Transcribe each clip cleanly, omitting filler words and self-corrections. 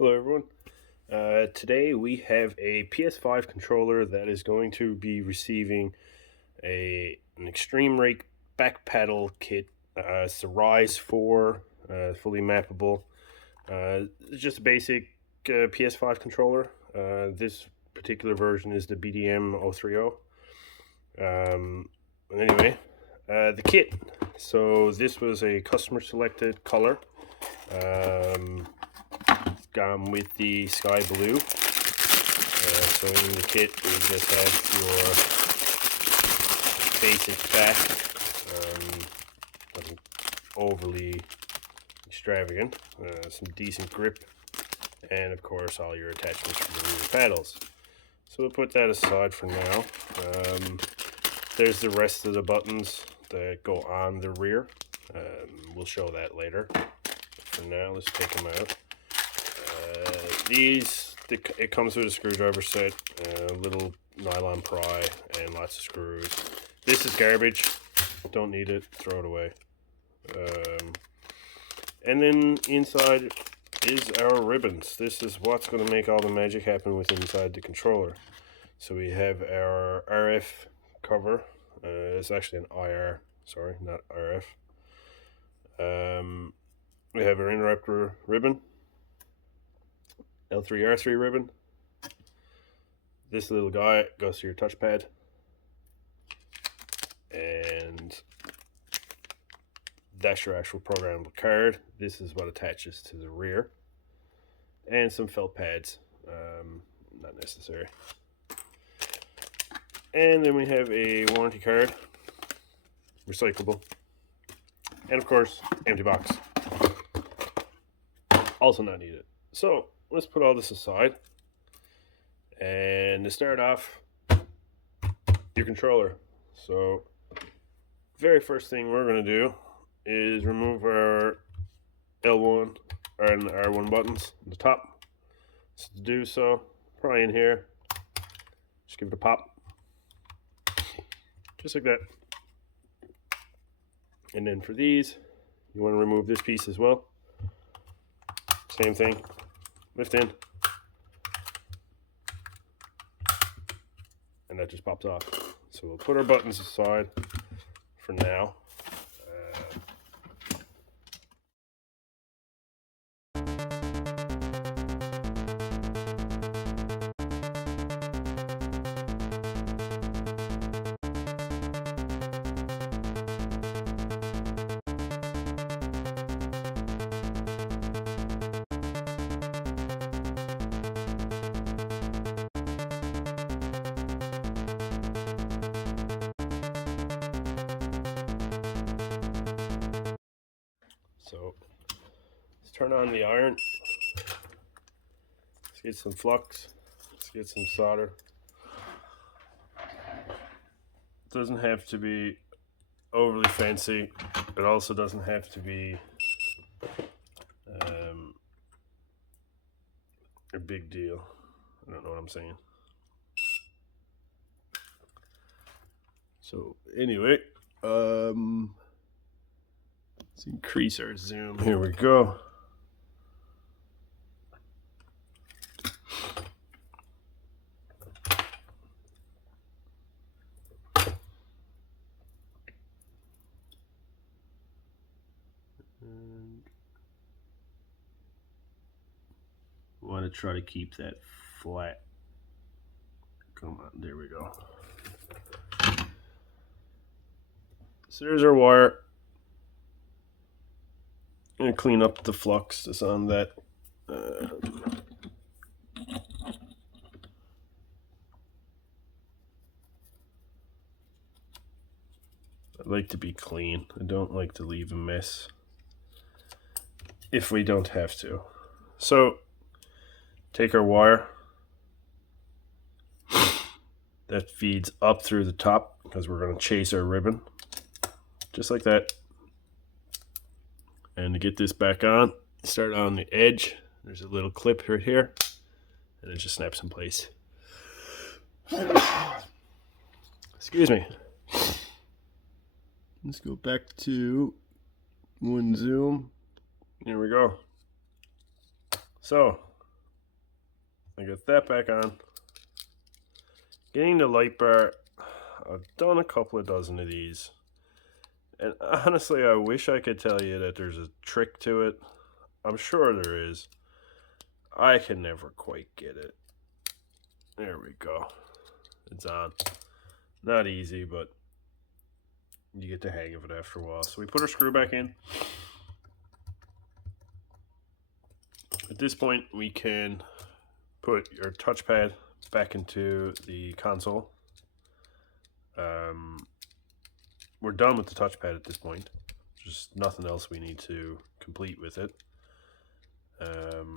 Hello everyone. Today we have a PS5 controller that is going to be receiving an Extremerate back pedal kit. It's the Rise4, fully mappable. It's just a basic PS5 controller. This particular version is the BDM 030. Anyway, the kit. So this was a customer selected color. Gone with the sky blue. So in the kit we just have your basic back, nothing overly extravagant, some decent grip, and of course all your attachments for the rear paddles. So we'll put that aside for now. There's the rest of the buttons that go on the rear. We'll show that later. For now, let's take them out. It comes with a screwdriver set, a little nylon pry, and lots of screws. This is garbage. Don't need it. Throw it away. And then inside is our ribbons. This is what's going to make all the magic happen with inside the controller. So we have our RF cover. It's actually an IR. Sorry, not RF. We have our interrupter ribbon. L3R3 ribbon. This little guy goes to your touchpad, and that's your actual programmable card. This is what attaches to the rear, and some felt pads, not necessary. And then we have a warranty card, recyclable, and of course empty box, also not needed. So let's put all this aside, and to start off, your controller. So very first thing we're going to do is remove our L1 and R1 buttons at the top. So to do so, probably in here, just give it a pop, just like that. And then for these, you want to remove this piece as well. Same thing, lift in, and that just pops off. So we'll put our buttons aside for now. So let's turn on the iron. Let's get some flux. Let's get some solder. It doesn't have to be overly fancy. It also doesn't have to be a big deal. I don't know what I'm saying. So anyway, let's increase our zoom. Here we go. And want to try to keep that flat. Come on, there we go. So there's our wire. I'm going to clean up the flux that's on that. I like to be clean. I don't like to leave a mess if we don't have to. So take our wire that feeds up through the top, because we're going to chase our ribbon just like that. And to get this back on, start on the edge. There's a little clip right here, and it just snaps in place. Excuse me. Let's go back to one zoom. Here we go. So I got that back on. Getting the light bar, I've done a couple of dozen of these. And honestly, I wish I could tell you that there's a trick to it. I'm sure there is. I can never quite get it. There we go. It's on. Not easy, but you get the hang of it after a while. So we put our screw back in. At this point, we can put your touchpad back into the console. We're done with the touchpad at this point. There's nothing else we need to complete with it. Come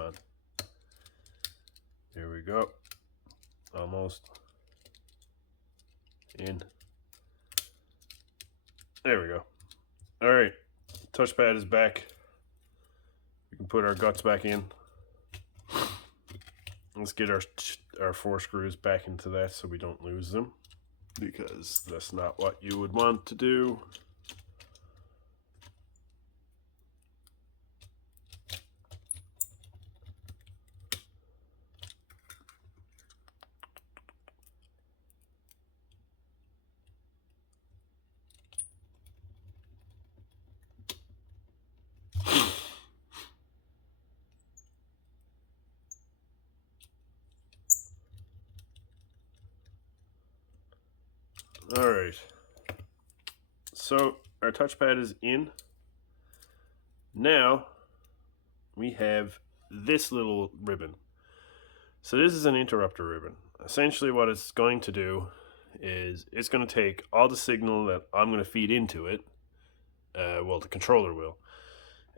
on. Here we go. Almost. In. There we go. Alright. Touchpad is back. We can put our guts back in. Let's get our 4 screws back into that so we don't lose them, because that's not what you would want to do. All right, so our touchpad is in. Now we have this little ribbon. So this is an interrupter ribbon. Essentially what it's going to do is it's going to take all the signal that I'm going to feed into it, well, the controller will,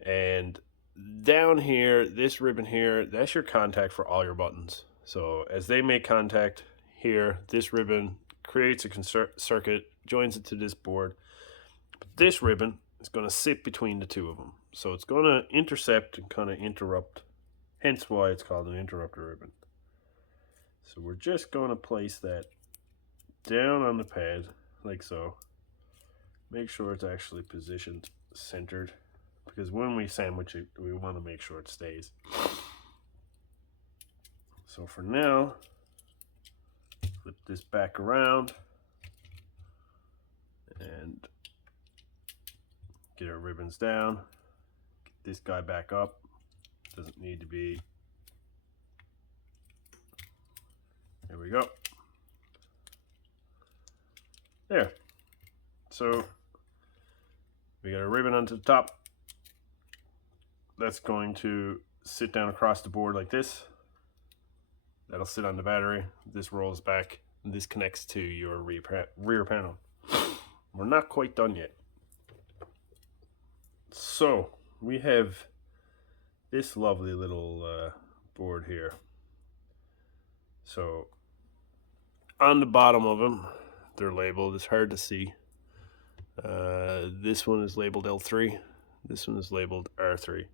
and down here, this ribbon here, that's your contact for all your buttons. So as they make contact here, this ribbon creates a circuit, joins it to this board. But this ribbon is going to sit between the two of them. So it's going to intercept and kind of interrupt, hence why it's called an interrupter ribbon. So we're just going to place that down on the pad, like so. Make sure it's actually positioned centered, because when we sandwich it, we want to make sure it stays. So for now, flip this back around and get our ribbons down. Get this guy back up. Doesn't need to be. There we go. There. So we got a ribbon onto the top. That's going to sit down across the board like this. That'll sit on the battery. This rolls back, and this connects to your rear panel. We're not quite done yet. So we have this lovely little board here. So on the bottom of them, they're labeled. It's hard to see. This one is labeled L3. This one is labeled R3.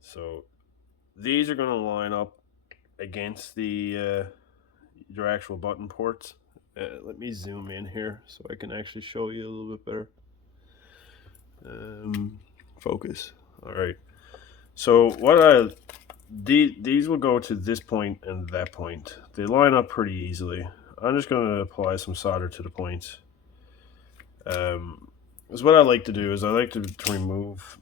So these are going to line up against the your actual button ports. Let me zoom in here so I can actually show you a little bit better. Focus. All right. So these will go to this point and that point. They line up pretty easily. I'm just going to apply some solder to the points. Because what I like to do is I like to remove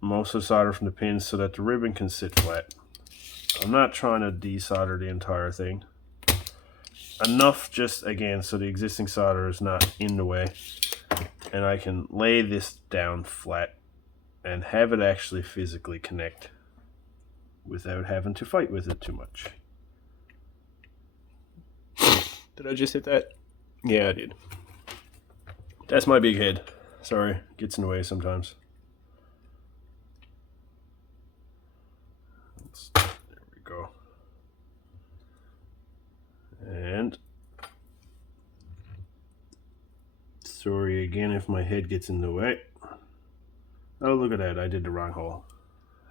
most of the solder from the pins so that the ribbon can sit flat. I'm not trying to desolder the entire thing. Enough just, again, so the existing solder is not in the way. And I can lay this down flat and have it actually physically connect without having to fight with it too much. Did I just hit that? Yeah, I did. That's my big head. Sorry, gets in the way sometimes. There we go. And sorry again if my head gets in the way. Oh, look at that. I did the wrong hole.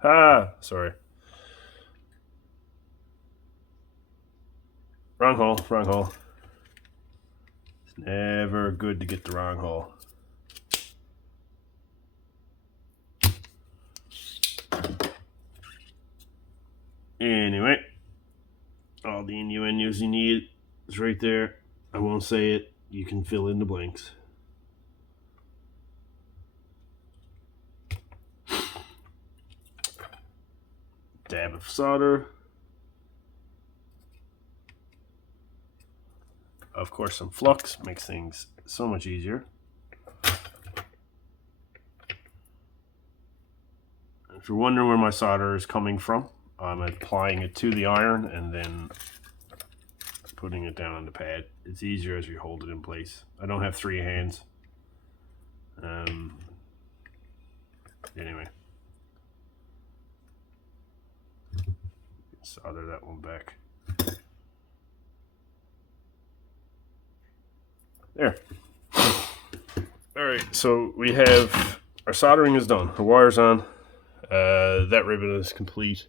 Ah, sorry. Wrong hole, wrong hole. It's never good to get the wrong hole. Anyway, all the innuendos you need is right there. I won't say it. You can fill in the blanks. Dab of solder. Of course, some flux makes things so much easier. If you're wondering where my solder is coming from, I'm applying it to the iron and then putting it down on the pad. It's easier as you hold it in place. I don't have 3 hands. Anyway, solder that one back. There. Alright, so we have our soldering is done. The wire's on. That ribbon is complete.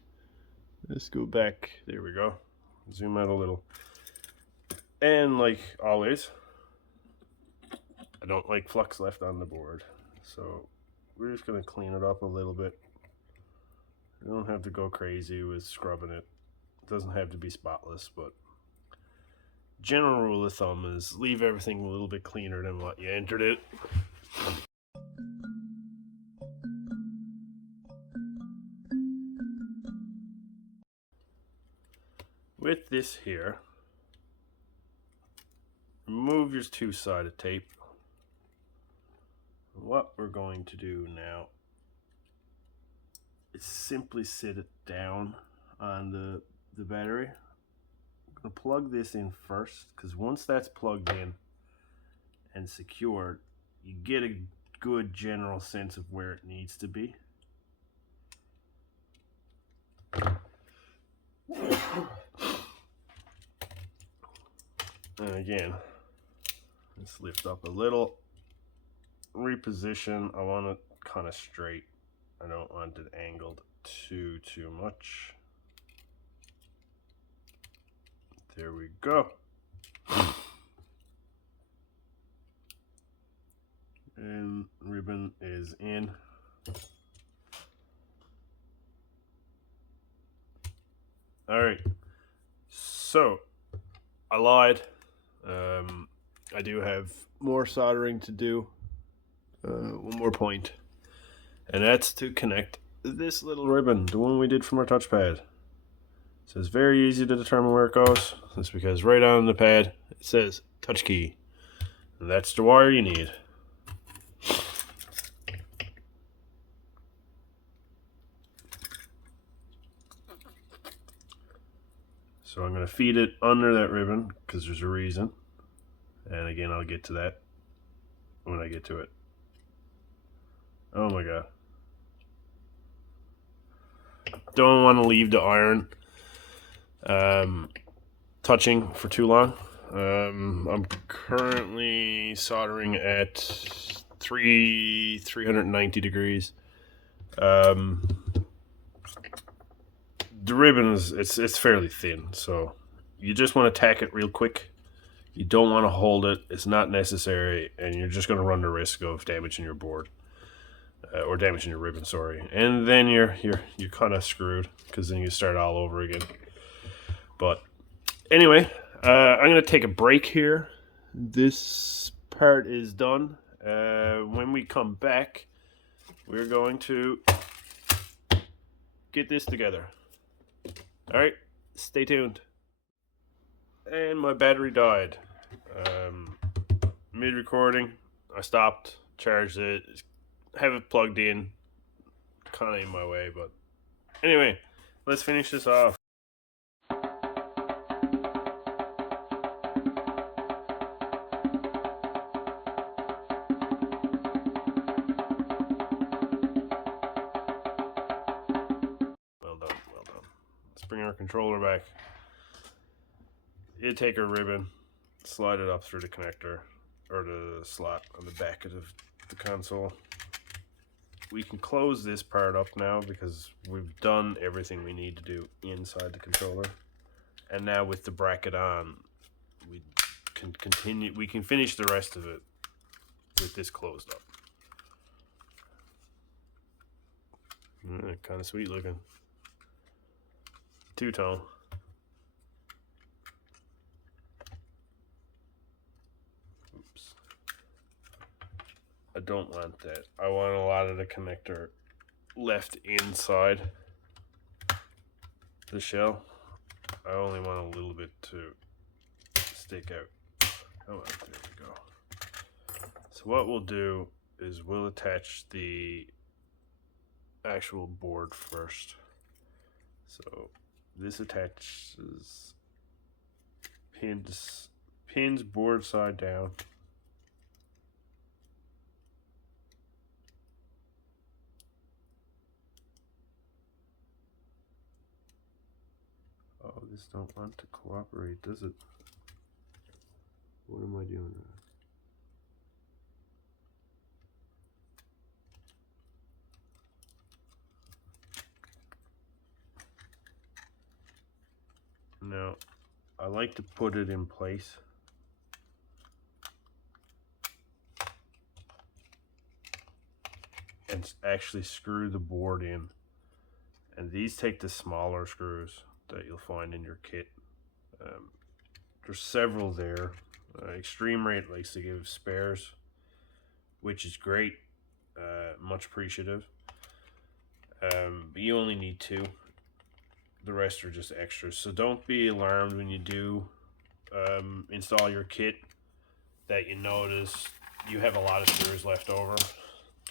Let's go back. There we go. Zoom out a little. And like always, I don't like flux left on the board. So we're just going to clean it up a little bit. You don't have to go crazy with scrubbing it. It doesn't have to be spotless, but general rule of thumb is leave everything a little bit cleaner than what you entered it. With this here, remove your 2-sided tape. What we're going to do now is simply sit it down on the battery. I'm going to plug this in first, because once that's plugged in and secured, you get a good general sense of where it needs to be. And again, let's lift up a little, reposition. I want it kind of straight. I don't want it angled too much. There we go. And ribbon is in. Alright, so I lied. I do have more soldering to do. One more point, and that's to connect this little ribbon, the one we did from our touchpad. So it's very easy to determine where it goes. That's because right on the pad it says touch key, and that's the wire you need. So I'm going to feed it under that ribbon because there's a reason. And again, I'll get to that when I get to it. Oh my god. Don't want to leave the iron touching for too long. I'm currently soldering at 390 degrees. The ribbon is it's fairly thin, so you just want to tack it real quick. You don't want to hold it. It's not necessary, and you're just going to run the risk of damaging your board or damaging your ribbon. Sorry, and then you're kind of screwed because then you start all over again. But anyway, I'm going to take a break here. This part is done. When we come back, we're going to get this together. All right, stay tuned. And my battery died. Mid-recording, I stopped, charged it, have it plugged in. Kind of in my way, but anyway, let's finish this off. Well done, well done. Let's bring our controller back. You take a ribbon, slide it up through the connector or the slot on the back of the console. We can close this part up now because we've done everything we need to do inside the controller. And now with the bracket on, we can continue. We can finish the rest of it with this closed up. Kind of sweet looking. two-tone. Oops. I don't want that. I want a lot of the connector left inside the shell. I only want a little bit to stick out. Oh, there we go. So what we'll do is we'll attach the actual board first. So this attaches pins board side down. Oh, this don't want to cooperate, does it? What am I doing? Now, I like to put it in place. And actually screw the board in. And these take the smaller screws that you'll find in your kit. There's several there. Extremerate likes to give spares, which is great. Much appreciative. But you only need two. The rest are just extras. So don't be alarmed when you do install your kit that you notice you have a lot of screws left over.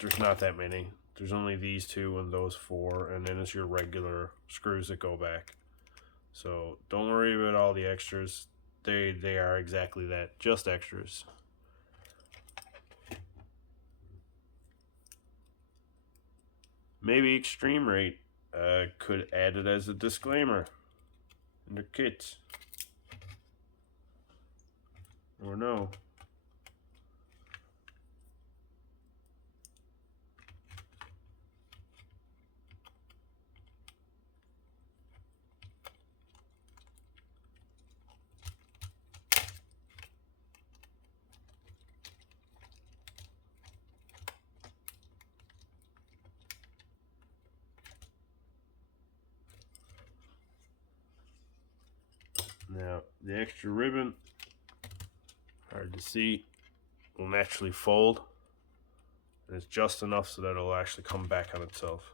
There's not that many. There's only these two and those four, and then it's your regular screws that go back. So don't worry about all the extras. They are exactly that, just extras. Maybe Extremerate could add it as a disclaimer in their kits. Or no. Now, the extra ribbon, hard to see, will naturally fold. And it's just enough so that it'll actually come back on itself.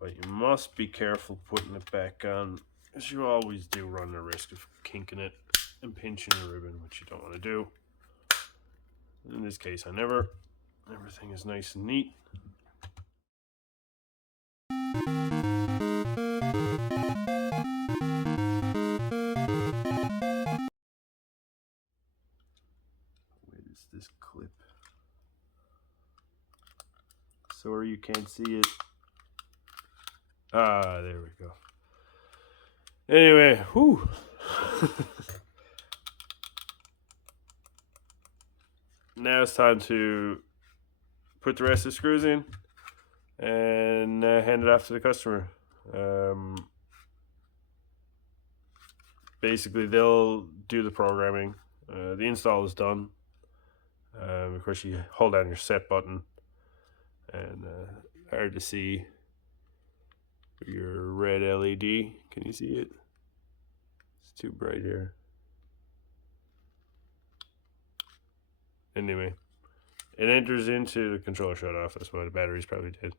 But you must be careful putting it back on, as you always do run the risk of kinking it and pinching the ribbon, which you don't want to do. In this case, I never. Everything is nice and neat. Where is this clip? Sorry you can't see it. Ah, there we go. Anyway, whew. Now it's time to put the rest of the screws in and hand it off to the customer. Basically, they'll do the programming. The install is done. Of course, you hold down your set button, and hard to see your red LED. Can you see it? It's too bright here. Anyway, it enters into the controller shut off. That's why the battery's probably dead.